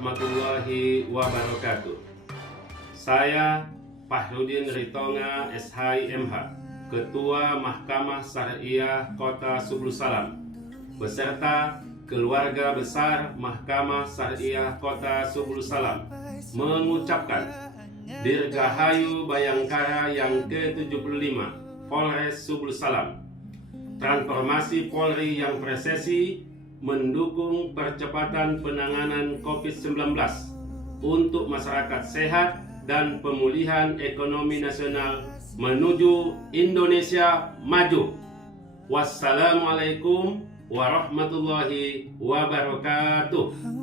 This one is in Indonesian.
warahmatullahi wabarakatuh. Saya Fahrudin Ritonga SHI MH, Ketua Mahkamah Syariah Kota Subul Salam, beserta keluarga besar Mahkamah Syariah Kota Subul Salam, mengucapkan Dirgahayu Bayangkara yang ke-75 Polres Subul Salam. Transformasi Polri yang presisi mendukung percepatan penanganan COVID-19 untuk masyarakat sehat dan pemulihan ekonomi nasional menuju Indonesia maju. Wassalamualaikum warahmatullahi wabarakatuh.